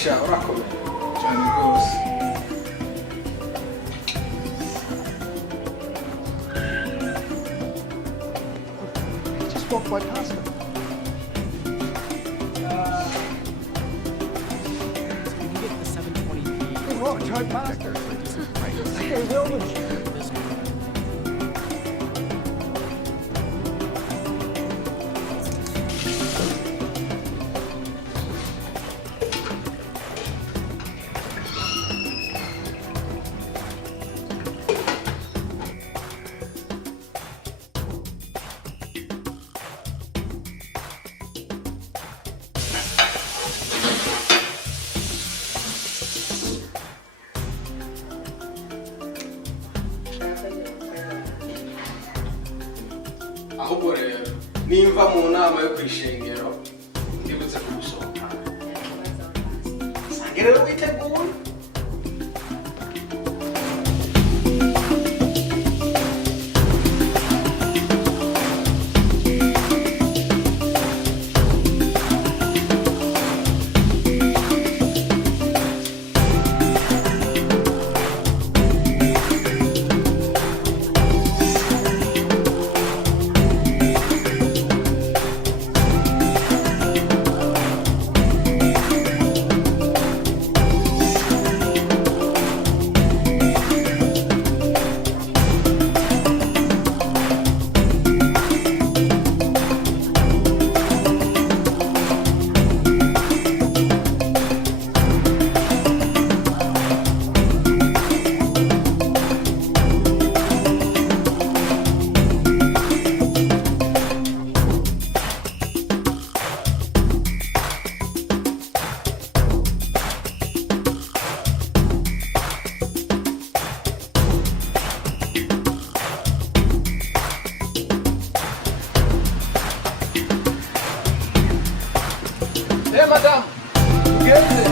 sha urakomeye cyane rwose. Just walk right past them. You can get the 720p. Hey, walk right past them. Hey, Wilbur. Ahubwo rero nimva mu nama yo kwishengero ndibutse kugusohoka. Sange rero witeguye. Hey, madame. Ugeze.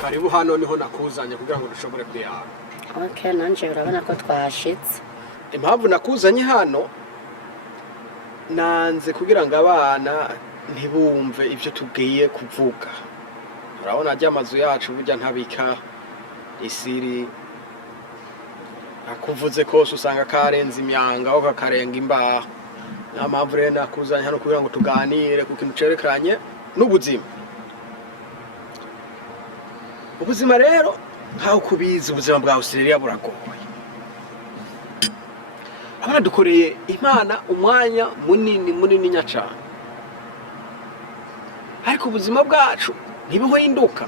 Karibu hano niho nakuzanye kugira ngo dushobore kuyana. Okay, nanje urabona ko twashitse. Impamvu nakuzanye hano nanze kugira ngo abana ntibumve ivyo tugiye kuvuga. urabona ajya amazu yacu burya ntabika isiri akuvuze kose usanga karenze imyanga aho kakarenga imbaho. Nta mpamvu rero nakuzanye hano kugira ngo tuganire ku kintu cerekeranye n'ubuzima. Ubuzima rero nkaho kubizi ubuzima bwa Australia buragoye. Abana dukoreye Imana umwanya munini nyacana. Ariko ubuzima bwacu ntibuhinduka.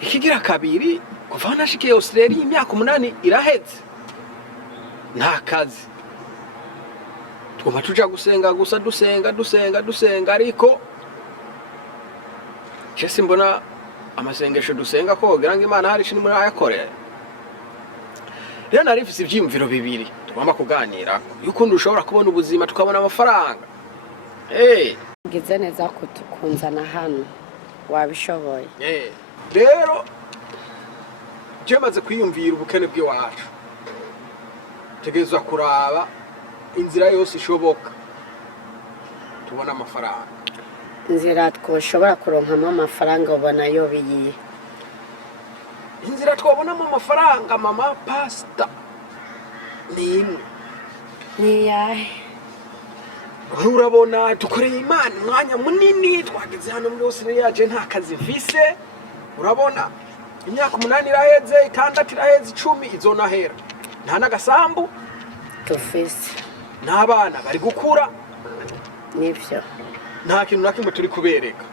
Ikigira kabiri kuva nashikiye Australia imyaka 8 iraheze. Nta kazi. Twuma tuja gusenga gusa dusenga ariko Chese mbona amasengesho dusenga ko kugira ngo Imana hari ikintu muri ayakorera. Rero narifise ivyimviro bibiri tugomba kuganira yuko ndushobora kubona ubuzima tukabona amafaranga. Gize neza ko tukunzana hano wabishoboye. Rero je maze kwiyumvira ubukene bw'iwacu. Tegezwa kuraba inzira yose ishoboka tubona amafaranga. Inzira twoshobora kuronkamo amafaranga ubona yo biyiye. Inzira twabonamo amafaranga mama pasta nimwe. Niyahe? Urabona dukoreye Imana umwanya munini twageze hano muri Australia je nta kazi mfise. Urabona imyaka 8 iraheze 6 iraheze 10 izonahera. Nta nagasambu tufise. N'abana bari gukura. Nivyo. Nta kintu nakimwe turi kubereka.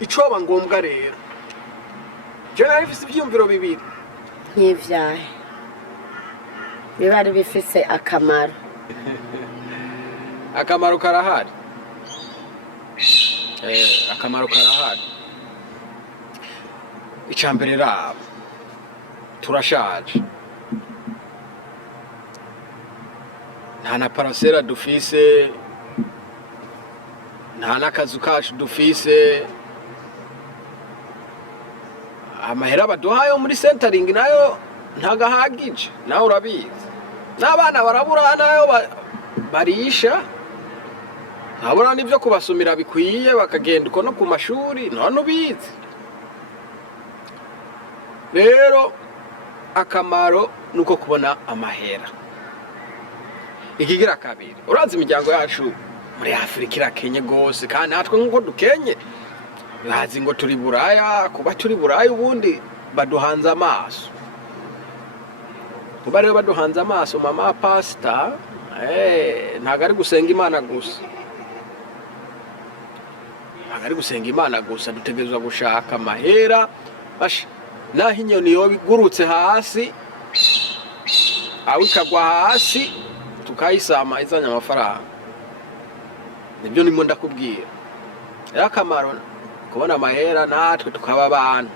Icoba ngombwa rero. Je narifise ivyumviro bibiri. Nk'ivyahe? Bibari bifise akamaro. Akamaro karahari. Akamaro karahari. Icambere rabo. Turashaje. Nta na parasera dufise. Nta nakazu kacu dufise. Amahera baduhayo muri centering nayo ntagahagije nawe urabizi. N'abana barabura nayo barisha. Ntabura nivyo kubasumira bikwiye bakagenda uko no ku mashuri none ubizi. Rero akamaro nuko kubona amahera. Ikigira kabiri urazi imiryango yacu muri Afrika irakenye gose kandi natwe nkuko dukenye bazi ngo turi buraya kuba turi buraya ubundi baduhanze amaso. Kuba rero baduhanze amaso mama pasta ntago ari gusenga Imana gusa. Ntago ari gusenga Imana gusa dutegerezwa gushaka amahera naho inyoni yo bigurutse hasi aho ikagwa hasi tukayisama izanya amafaranga. Nibyo nimo ndakubwira. Akamaro kubona amahera natwe tukaba abantu.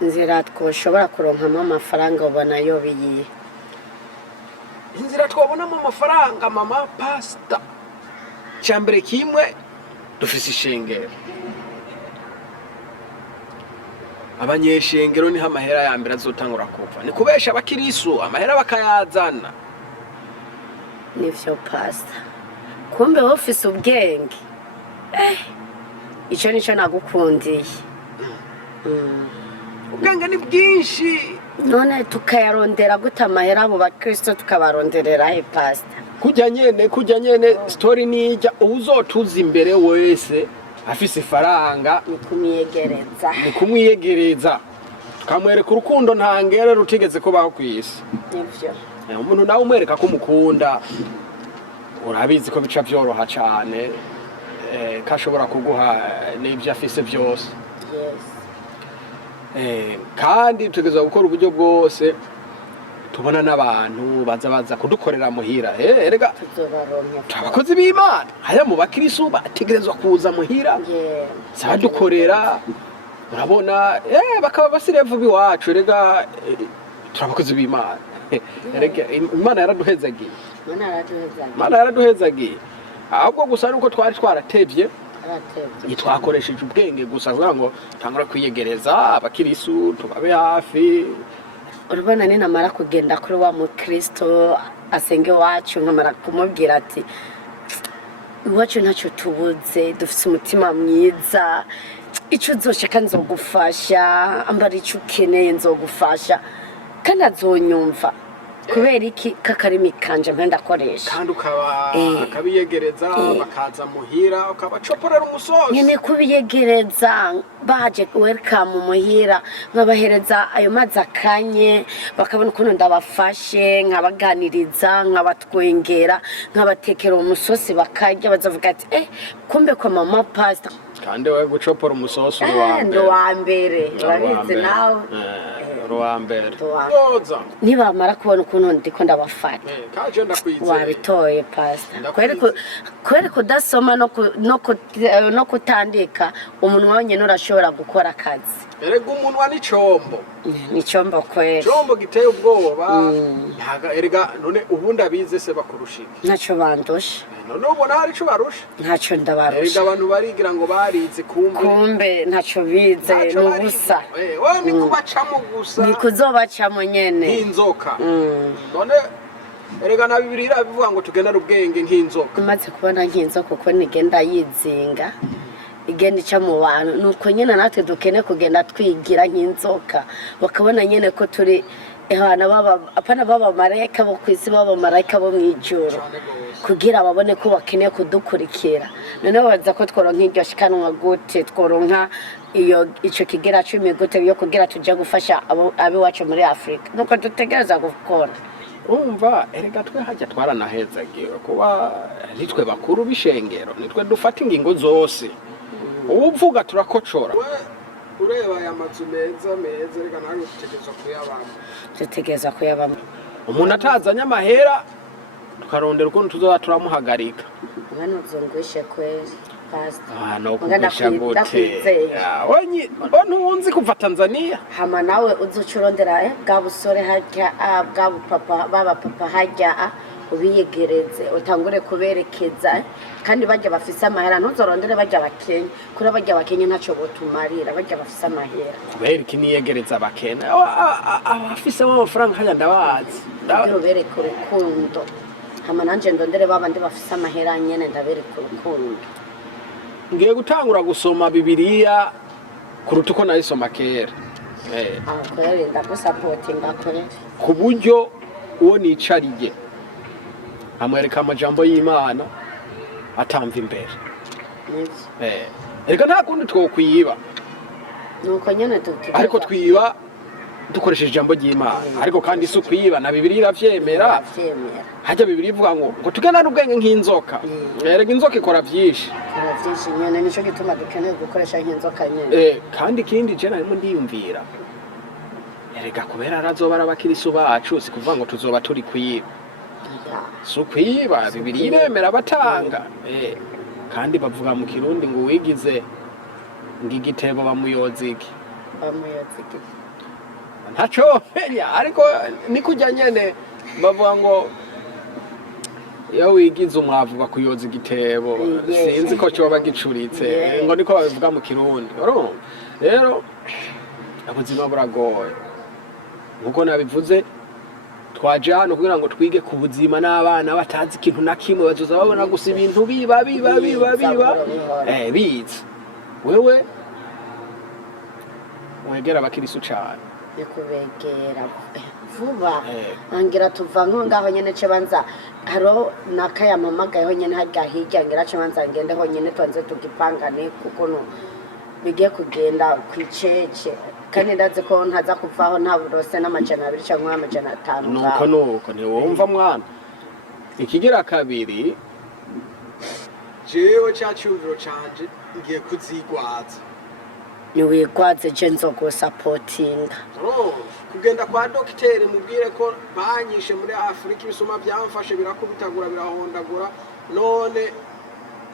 Inzira twoshobora kuronkamo amafaranga ubona yo biyiye. Inzira twabonamo amafaranga mama pasta. Cyambere kimwe dufise ishengero. Abanyeshengero ni amahera ya mbere azotangura kuva. Ni kubesha abakirisu amahera bakayazana. Nivyo pasta. Kumbe office ubwenge. Ico nico nagukundiye. Ubwenge ni bwinshi. None tukayarondera gute amahera abo bakristo tukabaronderera pasta. Kujya nyene story nijya uzotuza imbere wese afise faranga nikumwiyegereza tukamwereka urukundo ntangere rutigeze kubaho kwisi. Nivyo. Umuntu nawe umwereka ko mukunda urabizi ko bica byoroha cyane kashobora kuguha n'ibyo afise byose. Yes. Kandi tugeza gukora uburyo bwose tubona n'abantu baza kudukorera muhira. Erega abakozi b'Imana haya mu bakristo bategerezwa kuza muhira. Sabadukorera urabona bakaba basirevu biwacu. Erega turabakozi b'Imana. Erega Imana yaraduhezagiye. Imana yaraduhezagiye. Ahubwo gusa nuko twari twaratevye. Twakoresheje ubwenge gusa kugira ngo tangura kwiyegereza abakristo tubabe hafi. Urubona ni namara kugenda kuri wa mukristo asenge wacu nkamara kumubwira ati iwacu ntacyo tubuze dufite umutima mwiza icyo uzoshaka nzogufasha ambara icyo ukeneye nzogufasha kandi azonyumva kubera iki kakarimi kanje mpenda koresha kandi akabiyegereza bakaza muhira ukabacoporera umusozi nyene kubiyegereza baje welcome muhira nkabahereza ayo mazi akanye bakabona ukuntu ndabafashe nkabaganiriza nkabatwengera nkabatekera umusosi bakarya bazavuga ati kumbe kwa mama pastor kandi we gucopora umusosi wa mbere urabizi nawe ruambere nibamara kubona ukuntu ndiko ndabafata kaje ndakwizeye wabitoye pastor kwere kudasoma no kutandika umunwa wonyene urashobora gukora akazi erega umunwa n'icombo kwere icombo giteye ubwoba erega none ubundi abize se bakurushika ntaco bandusha none ubona hari ico barusha ntaco ndabarusha erega abantu barigira ngo barize kumbe ntaco bize n'ubusa we ni kubacamo gusa ni kuzobacamo nyene nk'inzoka none erega na Bibiliya bivuga ngo tugenera ubwenge nk'inzoka maze kubona nk'inzoka uko nigenda yizinga igenda ica mu bantu nuko nyene natwe dukene kugenda twigira nk'inzoka bakabona nyene ko turi apana baba marayika bo kwisi baba marayika bo mwijuru kugira babone ko bakeneye kudukurikira none baza ko tworonka iryo shikanwa gute tworonka ico kigera cumi gute yo kugira tujya gufasha abi wacu muri Afrika nuko dutegereza gukora umva erega twe hajya twaranahezagiwe kuba nitwe bakuru bishengero nitwe dufata ingingo zose uvuga turakocora ureba aya mazu meza reka nawe tutegereza kuyabamo umuntu atazanye amahera tukarondera ukuntu tuzoba turamuhagarika ngano zongwishe kwezi no kugisha gute wenyi ntunzi kuva Tanzania hama nawe uzucurondera bwa busore hajya bwa papa baba papa hajya ubiyegereze utangure kuberekeza kandi bajya bafise amahera ntuzorondere bajya bakenya kuri bajya bakenya ntaco botumarira bajya bafise amahera kubera iki niyegereza bakenya abafise amafaranga hajya ndabazi ndabereka urukundo hama nanje ndondere babandi bafise amahera nyene ndabereka urukundo ngiye gutangura gusoma Bibiliya kuruta uko nayisoma kera kwere ndagusapotinga kwere ku buryo uwo nicariye amwereka amajambo y'Imana atamva imbere erega nta kundi twokwiba nuko nyene ariko twiba dukoresheje ijambo ry'Imana ariko kandi isi kwiba na Bibiliya iravyemera hajya Bibiliya ivuga ngo tugenana ubwenge nk'inzoka erega inzoka ikora vyinshi nyene nico gituma dukeneye gukoresha nk'inzoka nyene kandi ikindi je narimo ndiyumvira erega kubera arazoba arabakirisu bacu si kuvuga ngo tuzoba turi kwiba sukwiba Bibiliya iremera batanga kandi bavuga mu Kirundi ngo wigize ngigitebo bamuyoziki ntaco ariko nikujya nyene bavuga ngo iyo wigize umwavu bakuyoza igitebo sinzi ko cyoba gicuritse ngo niko babivuga mu Kirundi rero ubuzima buragoye nkuko nabivuze twaje hano kugira ngo twige ku buzima n'abana batazi ikintu na kimwe bazoza babona gusa ibintu biba biza wewe wegera abakirisu cyane nikubegera vuba angira tuva ngaho nyene cebanza haro nakayamamagayeho nyene hajya hirya ngira cebanza ngende ho nyene twanze tugipangane kuko no bigiye kugenda kwicece kandi ndaze ko ntaza kuvaho nta burose n'amajana 2 cyangwa amajana 5 nuko ntiwumva mwana ikigira kabiri jewe cyacumviro canje ngiye kuzigwaza niwigwaze je nzogusapotinga kugenda kwa dokiteri mubwire ko banyishe muri Afrika ibisuma byamfashe birakubitagura birahondagura none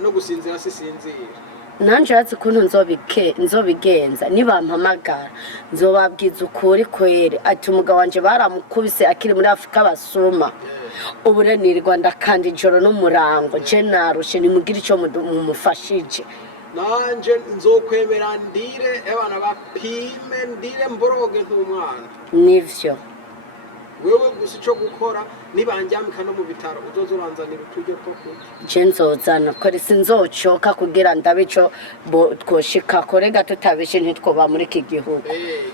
no gusinzira sisinzira nanje hatse kuntu nzobigenza nibampamagara nzobabwiza ukuri kwere ati umugabo wanje baramukubise akiri muri Afrika basuma uburenirwa ndakandi ijoro no murango je narushe nimugira ico mumufashije nanje nzokwemera ndire abana bapime ndire mboroge nk'umwana nivyo wewe gusa ico gukora nibanjyamika no mu bitaro uzozoranzanira uturyo two kurya je nzozana kore sinzocoka kugira ndabe ico twoshika korega tutabishe ntitwoba muri iki gihugu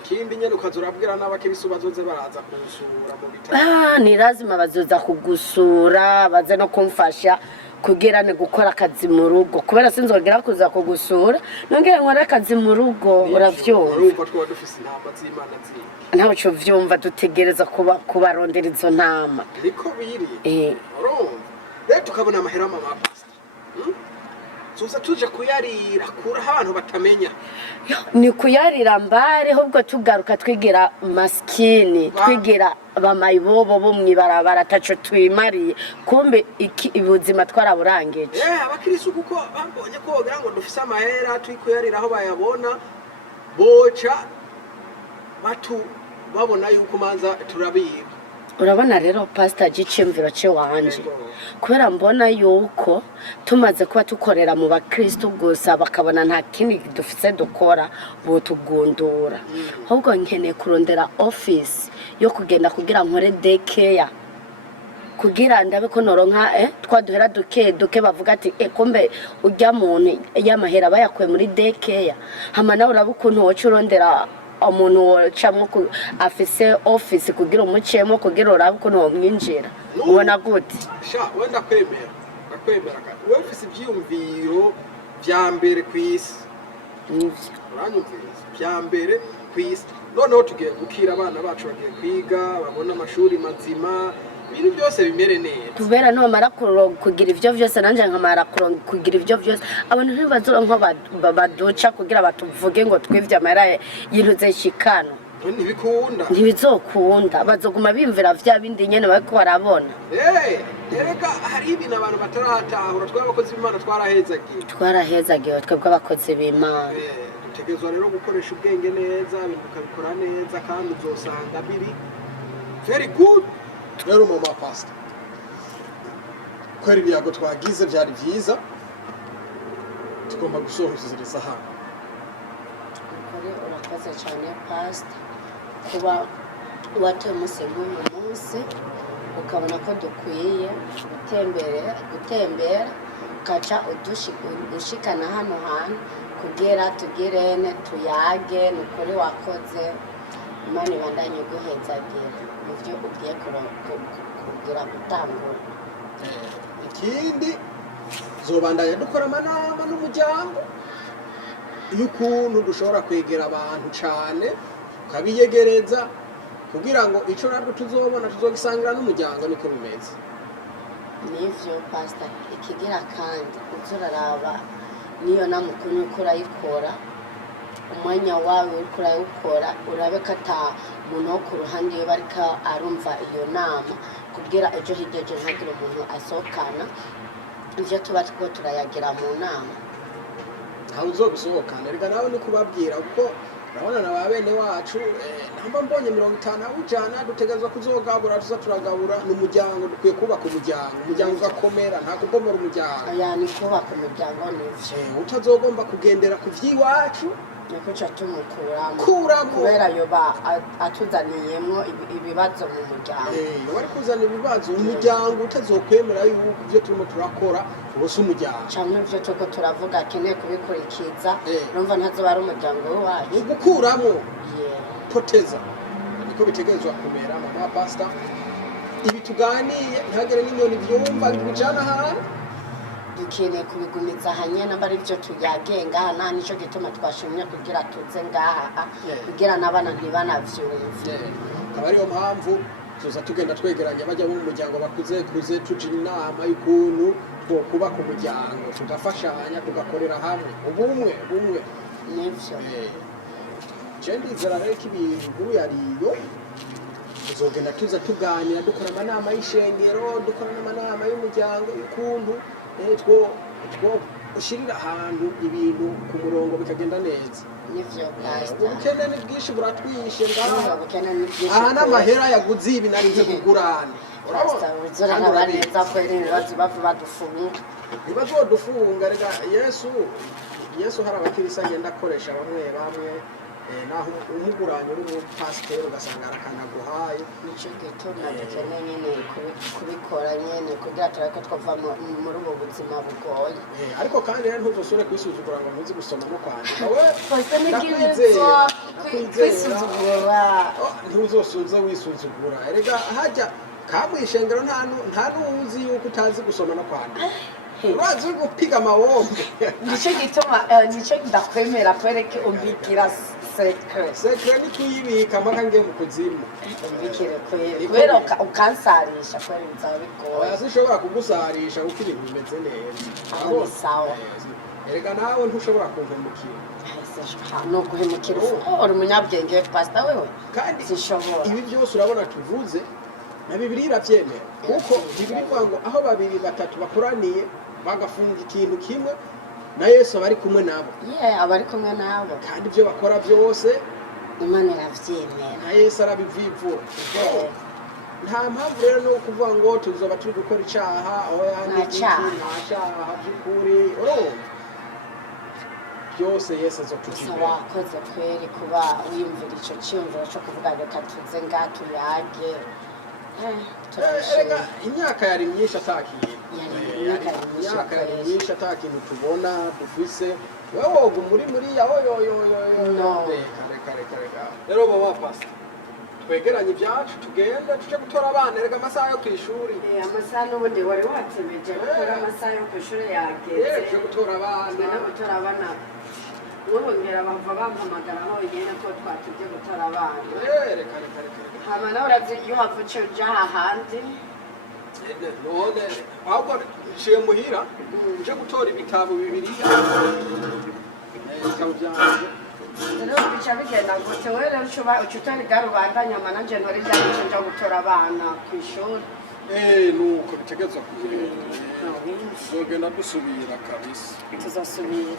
ikindi nyene ukazurabwira n'abakirisu bazoze baraza kunsura mu bitaro ni lazima bazoza kugusura baze no kumfasha kugira ne gukora akazi mu rugo kubera sinzogera kuza kugusura nongere nkora akazi mu rugo uravyumva urumva twa dufise intama z'Imana ziri ntawe cyo vyumva dutegereza kubarondera izo ntama niko biri urumva rero tukabona amahera mama pastor tuza tuje kuyarira kura abantu batamenya ni kuyarira mbare ahubwo tugaruka twigira maskini twigira bamayibobo bo mwibarabara taco twimariye kumbe ibuzima twaraburangije abakirisu kuko bambonye ko wogira ngo dufise amahera twikuyarira aho bayabona boca batu babona yuko manza turabiba urabona rero pastor gicimviro cyo wanje kubera mbona yuko tumaze kuba tukorera mu bakristo gusa bakabona nta kindi dufise dukora bo tugundura ahubwo nkeneye kurondera office yo kugenda kugira nkore daycare kugira ndabe ko noronka twaduhera duke bavuga ati kombe ujya muntu y'amahera bayakuye muri daycare hama nawe urabukuntu woca urondera umuntu wacamwe afise office kugira umucemo kugira urabukuntu womwinjira ubona gute sha wenda kwemera kandi wewe ufise ivyumviro vya mbere kwisi nivyo uranyumviriza vya mbere kwisi noneho tugiye gukira abana bacu bagiye kwiga babona amashuri mazima ibintu byose bimere neza tubera no mara kugira ivyo vyose nanje nkamara kugira ivyo vyose abantu ntibazoronka baduca kugira batuvuge ngo twivye amara yiruze shikano ntibizokunda bazoguma bimvira vya bindi nyene bariko barabona reka hari ibintu abantu bataratahura tw'abakozi b'Imana twarahezagiwe twebwe abakozi b'Imana dutegerezwa rero gukoresha ubwenge neza ibintu ukabikora neza kandi uzosanga biri very good rero mama pastor kweri ibiyago twagize byari byiza tugomba gusohozereza hano kuri urakoze cyane pastor kuba watoye umunsi nk'uyu munsi ukabona ko dukwiye gutembera ukaca udushikana hano hantu kugira tugirene tuyage ni ukuri wakoze Imana ibandanye guhezagira ivyo ugiye kugira gutangura ikindi zobandanya dukora amanama n'umuryango y'ukuntu dushobora kwegera abantu cane kabiyegereza kugira ngo ico natwe tuzobona tuzogisangira n'umuryango niko bimeze nivyo pastor ikigira kandi uzuraraba niyo namukuru uko urayikora umwanya wawe uriko urayikora urabe ko ata muntu wo ku ruhande iyo bariko arumva iyo nama kugira ejo higeje ntagire umuntu asohokana ivyo tuba two turayagira mu nama ntawe uzobisohokana reka nawe ni kubabwira kuko urabona na ba bene wacu namba mbonye 50 ujana dutegerezwa kuzogabura tuza turagabura n'umuryango dukwiye kubaka umuryango ugakomera nta kubomora umuryango yani kubaka umuryango nivyo utazogomba kugendera ku vyiwacu niko cyatumukura kubera yoba atuzaniyemwo ibibazo mu muryango wari kuzana ibibazo umuryango utazokwemera yuko ivyo turimo turakora ubose umuryango cyangwa ivyo tuko turavuga akeneye kubikurikiza urumva ntazoba ari umuryango wacu ugukuramo poteza niko bitegerezwa kumera mama pastor ibi tuganiye ntagere n'inyoni vyumva bijana ahantu dukeneye kubigumiza hanyene bari byo tuyagenga nta nico gituma twashimye kugira tuze ngaha kugira nabana ntibanavyumve akaba ariyo mpamvu tuza tugenda twegeranya bajya mu muryango bakuze tugira inama y'ukuntu twokubaka umuryango tugafashanya tugakorera hamwe ubumwe nivyo je ndizera rero ko ibintu nkuru yariyo tuzogenda tuza tuganira dukora amanama y'ishengero dukora n'amanama y'umuryango y'ukuntu two ushirira ahantu ibintu ku murongo bikagenda neza nivyo pastor ubukene ni bwinshi buratwishe ngaha ubukene ni bwinshi aha n'amahera yaguze ibi narinze kugurana pastor uzora neza ko ibibazo badufunga ntibazodufunga rega yesu hari abakirisa agenda akoresha bamwe naho umuguranye w'umupasiteri ugasanga arakanaguhaye nicyo gituma dukeneye nyine kubikora nyine kugira turabe ko twava muri ubu buzima bugoye ariko kandi rero ntuzosubire kwisuzugura ngo ntuzi gusoma no kwandika we twese n'ikibazo kwisuzugura ntuzosuze wisuzugura erega hajya kamwishengero nta n'uzi yuko utazi gusoma no kwandika urazi uri gupiga amawombe nicyo gituma nicyo ndakwemera kwereke umbikira sekre nituyibika mpaka ngiye mu kuzimu umbikire kubera ukansarisha kubera bizaba bigoye oya sinshobora kugusarisha kuko ibintu bimeze neza aho ni sawa erega nawe ntushobora kumpemukira ni uguhemukira uri umunyabwenge pasita wewe kandi sinshobora ibi byose urabona tuvuze na Bibiliya irabyemera kuko Bibiliya ivuga ngo aho babiri batatu bakoraniye bagafunga ikintu kimwe na Yesu aba ari kumwe nabo aba ari kumwe nabo kandi ibyo bakora byose Imana irabyemera na Yesu arabivivura nta mpamvu rero no kuvuga ngo tuzoba turi gukora icyaha nta cyaha by'ukuri urumva byose Yesu azokujije wakoze kweri kuba wiyumvira icyo cyiyumviro cyo kuvuga reka tuze ngaha tuyage erega imyaka yari myinshi atakintu imyaka yari myinshi atakintu tubona dufise wewe woga muri ya reka rero baba pasta twegeranye ibyacu tugende tuje gutora abana erega amasaha yo ku ishuri amasaha n'ubundi wari watebeje gukora amasaha yo ku ishuri yageze tuje gutora abana n'ubongera bava bampamagara honyine ko twatubye gutora abana reka hama nawe urazi iyo havutse uja hahandi none ahubwo nciye muhira uje gutora ibitabo Bibiliya ibitabo byanjye rero bica bigenda gute wewe rero uca utora igare ubandanya nanje ntori ryanje nja gutora abana ku ishuri nuko bitegetswe kugenda tuzogenda dusubira kabisa tuzasubira